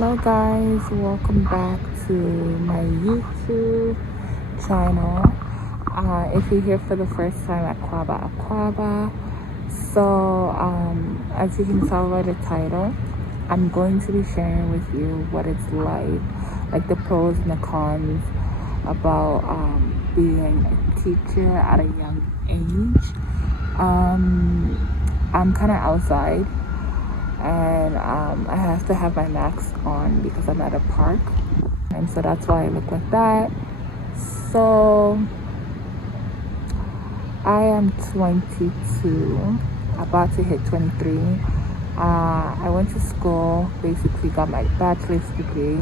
Hello guys, welcome back to my YouTube channel. If you're here for the first time at Aquaba, so as you can tell by the title, I'm going to be sharing with you what it's like the pros and the cons about being a teacher at a young age. I'm kind of outside, and I have to have my mask on because I'm at a park, and so that's why I look like that. So I am 22, about to hit 23. I went to school, basically got my bachelor's degree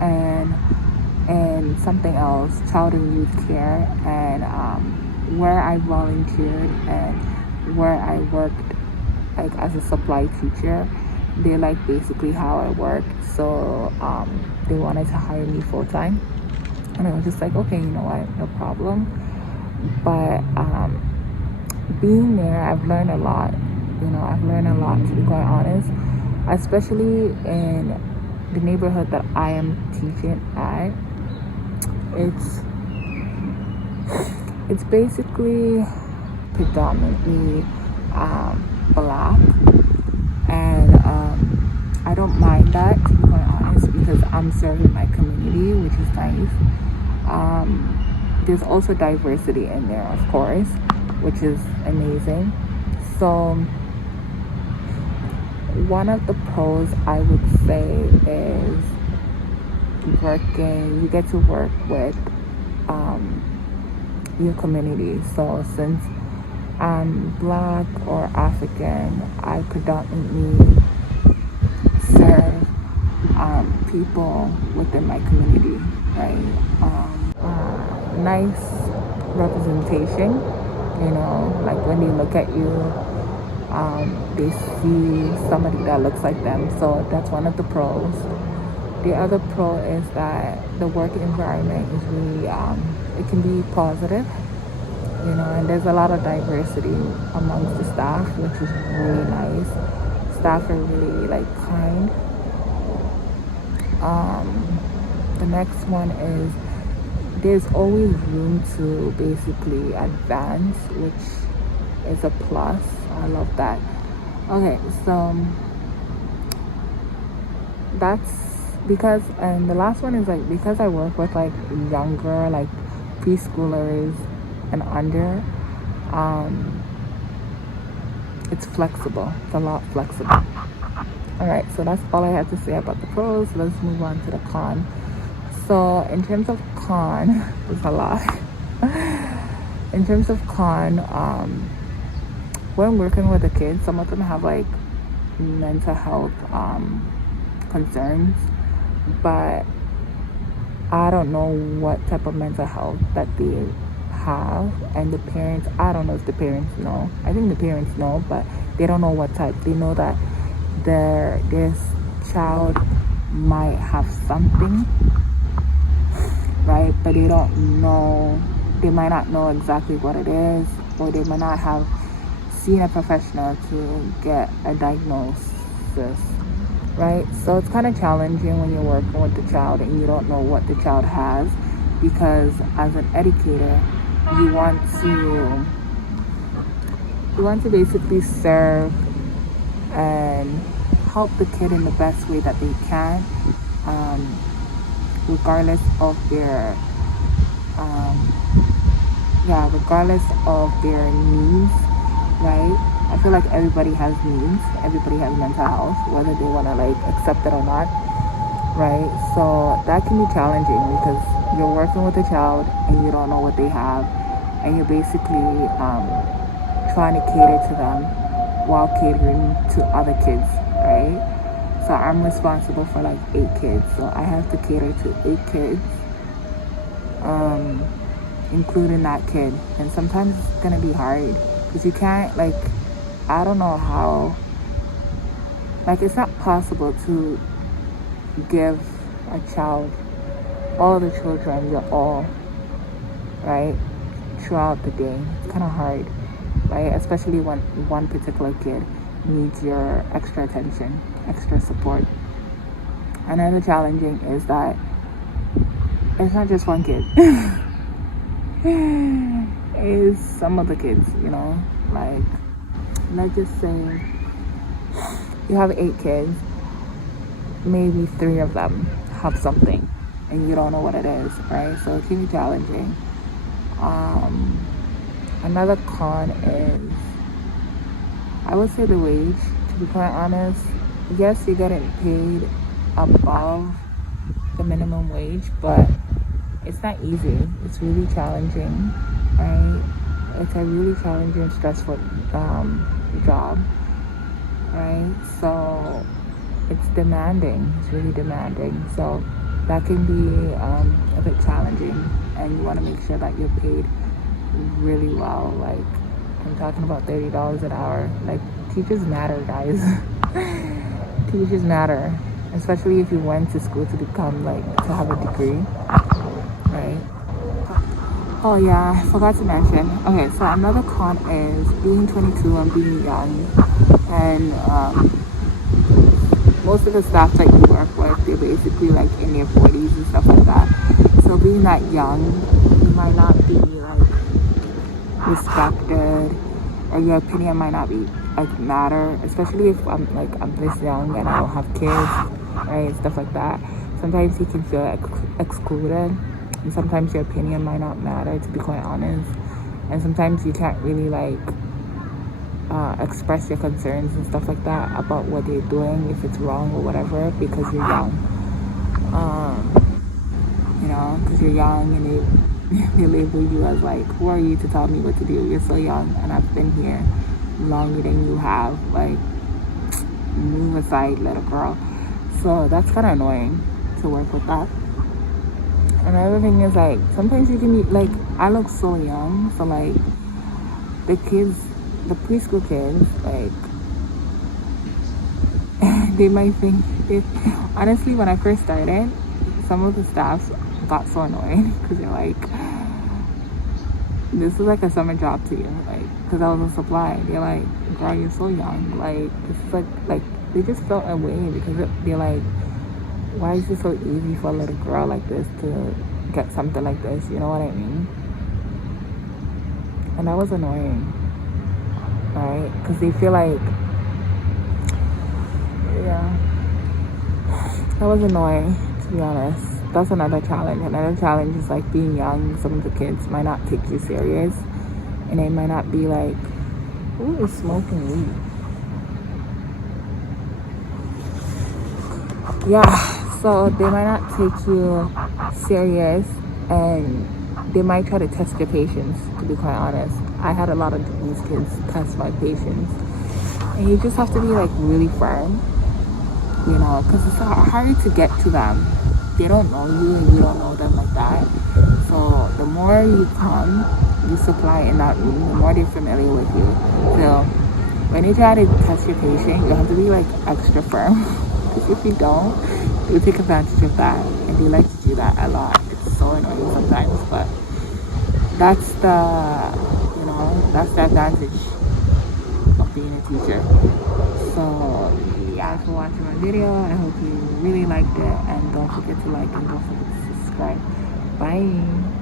and something else, child and youth care, and where I volunteered and where I worked like as a supply teacher, they like basically how I work, so they wanted to hire me full-time, and I was just like, okay, you know what, no problem. But being there, I've learned a lot. I've learned a lot, to be quite honest, especially in the neighborhood that I am teaching at. It's basically predominantly black, and I don't mind that, to be quite honest, because I'm serving my community, which is nice. There's also diversity in there, of course, which is amazing. So one of the pros I would say is you get to work with your community. So since I'm black or African, I predominantly serve people within my community, right? Nice representation, like when they look at you, they see somebody that looks like them. So that's one of the pros. The other pro is that the work environment is really, it can be positive, and there's a lot of diversity amongst the staff, which is really nice. Staff are really kind. The next one is there's always room to basically advance, which is a plus. I love that. Okay, so that's because, and the last one is because I work with younger, preschoolers and under, it's flexible. It's a lot flexible. All right, so that's all I have to say about the pros. Let's move on to the con. So in terms of con, there's a lot. In terms of con, when working with the kids, some of them have mental health concerns, but I don't know what type of mental health that they have, and the parents, I don't know if the parents know. I think the parents know, but they don't know what type. They know that this child might have something, right? But they don't know, they might not know exactly what it is, or they might not have seen a professional to get a diagnosis, right? So it's kind of challenging when you're working with the child and you don't know what the child has, because as an educator, you want to basically serve and help the kid in the best way that they can, regardless of their needs, right? I feel like everybody has needs, everybody has mental health, whether they want to accept it or not, right? So that can be challenging because you're working with a child and you don't know what they have, and you're basically trying to cater to them while catering to other kids, right? So I'm responsible for 8 kids, so I have to cater to 8 kids, including that kid. And sometimes it's gonna be hard because you can't I don't know how, it's not possible to give a child, all the children, your all, right, throughout the day. It's kind of hard, right? Especially when one particular kid needs your extra attention, extra support. Another challenging is that it's not just one kid. It's some of the kids, you know, like, let's just say you have 8 kids, maybe 3 of them have something and you don't know what it is, right? So it can be challenging. Another con is, I would say, the wage. To be quite honest, yes, you're getting paid above the minimum wage, but it's not easy. It's really challenging, right? It's a really challenging, stressful job, right? So it's demanding. It's really demanding. So that can be a bit challenging, and you want to make sure that you're paid really well. Like, I'm talking about $30 an hour. Like, teachers matter, guys. Teachers matter, especially if you went to school to become, like, to have a degree, right? Oh yeah, I forgot to mention. Okay, so another con is being 22 and being young, and most of the staff that you work with, they're basically like in their 40s and stuff like that. So being that young, you might not be like respected, or your opinion might not be like matter, especially if I'm this young and I don't have kids, right? Stuff like that. Sometimes you can feel excluded, and sometimes your opinion might not matter, to be quite honest. And sometimes you can't really like express your concerns and stuff like that about what they're doing, if it's wrong or whatever, because you're young. You know, because you're young, and they label you as like, who are you to tell me what to do? You're so young, and I've been here longer than you have. Like, move aside, little girl. So that's kind of annoying to work with that. Another thing is, like, sometimes you can be like, I look so young, so like the preschool kids, like, they might think, honestly, when I first started, some of the staff got so annoyed because they're like, this is like a summer job to you, like, because I was a supply. They're like, girl, you're so young, like, this is like they just felt away because they're like, why is it so easy for a little girl like this to get something like this, you know what I mean? And that was annoying, right? Because they feel like, yeah, that was annoying, to be honest. That's another challenge. Another challenge is like being young. Some of the kids might not take you serious, and they might not be like, who is smoking weed? Yeah, so they might not take you serious, and they might try to test your patience, to be quite honest. I had a lot of these kids test my patience, and you just have to be like really firm, you know, because it's hard to get to them. They don't know you and you don't know them like that. So the more you come, you supply in that room, the more they're familiar with you. So when they try to test your patient, you have to be like extra firm. Because if you don't, they'll take advantage of that. And they like to do that a lot. It's so annoying sometimes, but that's the advantage of being a teacher. So yeah, for watching my video. I hope you really liked it, and don't forget to like and don't forget to subscribe. Bye.